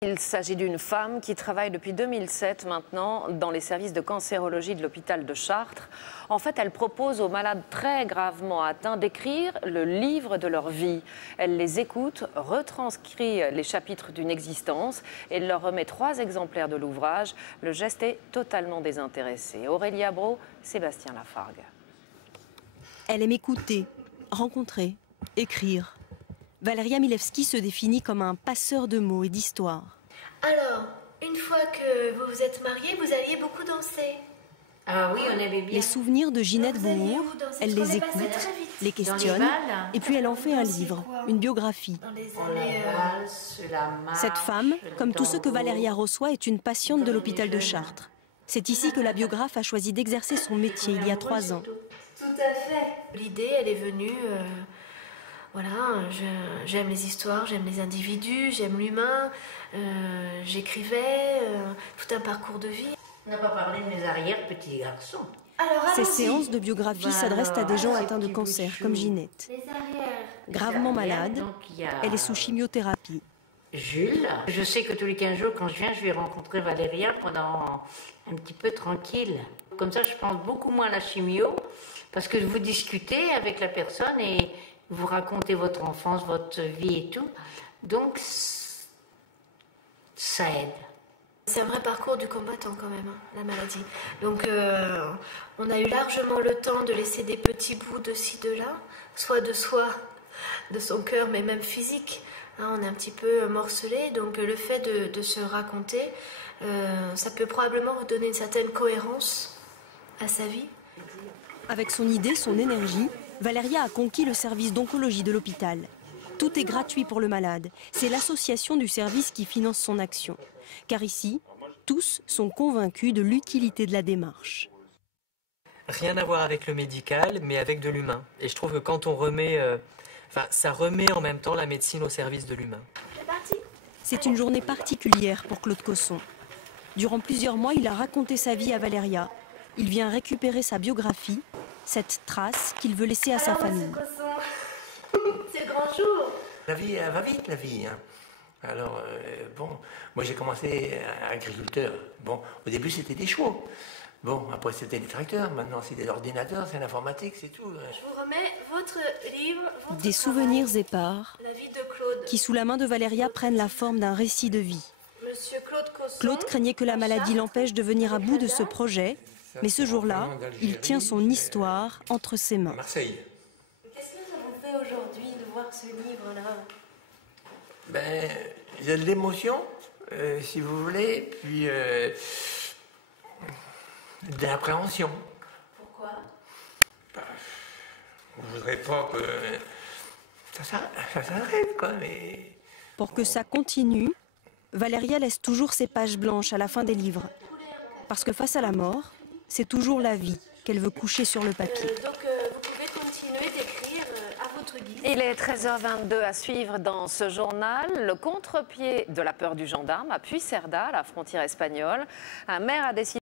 Il s'agit d'une femme qui travaille depuis 2007 maintenant dans les services de cancérologie de l'hôpital de Chartres. En fait, elle propose aux malades très gravement atteints d'écrire le livre de leur vie. Elle les écoute, retranscrit les chapitres d'une existence et leur remet 3 exemplaires de l'ouvrage. Le geste est totalement désintéressé. Aurélia Brault, Sébastien Lafargue. Elle aime écouter, rencontrer, écrire. Valeria Milewski se définit comme un passeur de mots et d'histoires. Alors, une fois que vous vous êtes mariés, vous alliez beaucoup danser. Ah oui, on aimait bien. Les souvenirs de Ginette Bouhours, elle les écoute, les questionne, et puis elle en fait un livre, une biographie. Cette femme, comme tous ceux que Valeria reçoit, est une patiente de l'hôpital de Chartres. C'est ici que la biographe a choisi d'exercer son métier il y a 3 ans. Tout à fait. L'idée, elle est venue... Voilà, j'aime les histoires, j'aime les individus, j'aime l'humain, j'écrivais, tout un parcours de vie. On n'a pas parlé de mes arrière-petits garçons. Alors, Ces séances de biographie s'adressent à des gens atteints de cancer, comme Ginette. Gravement malade, elle est sous chimiothérapie. Jules, je sais que tous les 15 jours, quand je viens, je vais rencontrer Valéria pendant un petit peu tranquille. Comme ça, je pense beaucoup moins à la chimio, parce que vous discutez avec la personne et vous racontez votre enfance, votre vie et tout. Donc, ça aide. C'est un vrai parcours du combattant quand même, hein, la maladie. Donc, on a eu largement le temps de laisser des petits bouts de ci, de là, soit de soi, de son cœur, mais même physique. Hein, on est un petit peu morcelé, donc le fait de se raconter, ça peut probablement redonner une certaine cohérence à sa vie. Avec son idée, son énergie, Valeria a conquis le service d'oncologie de l'hôpital. Tout est gratuit pour le malade. C'est l'association du service qui finance son action. Car ici, tous sont convaincus de l'utilité de la démarche. Rien à voir avec le médical, mais avec de l'humain. Et je trouve que quand on remet... ça remet en même temps la médecine au service de l'humain. C'est une journée particulière pour Claude Cosson. Durant plusieurs mois, il a raconté sa vie à Valeria. Il vient récupérer sa biographie, cette trace qu'il veut laisser à sa famille. C'est le grand jour. La vie, elle va vite, la vie. Hein. Alors, moi j'ai commencé agriculteur. Bon, au début c'était des chevaux. Bon, après c'était des tracteurs. Maintenant c'est des ordinateurs, c'est l'informatique, c'est tout. Je vous remets votre livre, votre Des souvenirs épars la vie de Claude. qui, sous la main de Valeria, prennent la forme d'un récit de vie. Monsieur Claude Cosson. Claude craignait que la maladie l'empêche de venir à bout de ce projet. Mais ce jour-là, il tient son histoire entre ses mains. Marseille. Qu'est-ce que ça vous fait aujourd'hui de voir ce livre-là? Ben, il y a de l'émotion, si vous voulez, puis de l'appréhension. Pourquoi? Je ne voudrais pas que ça s'arrête, quoi, mais... Pour que ça continue, Valeria laisse toujours ses pages blanches à la fin des livres. Parce que face à la mort, c'est toujours la vie qu'elle veut coucher sur le papier. Donc vous pouvez continuer d'écrire à votre guise. Il est 13h22 à suivre dans ce journal. Le contre-pied de la peur du gendarme à Puigcerdà, à la frontière espagnole. Un maire a décidé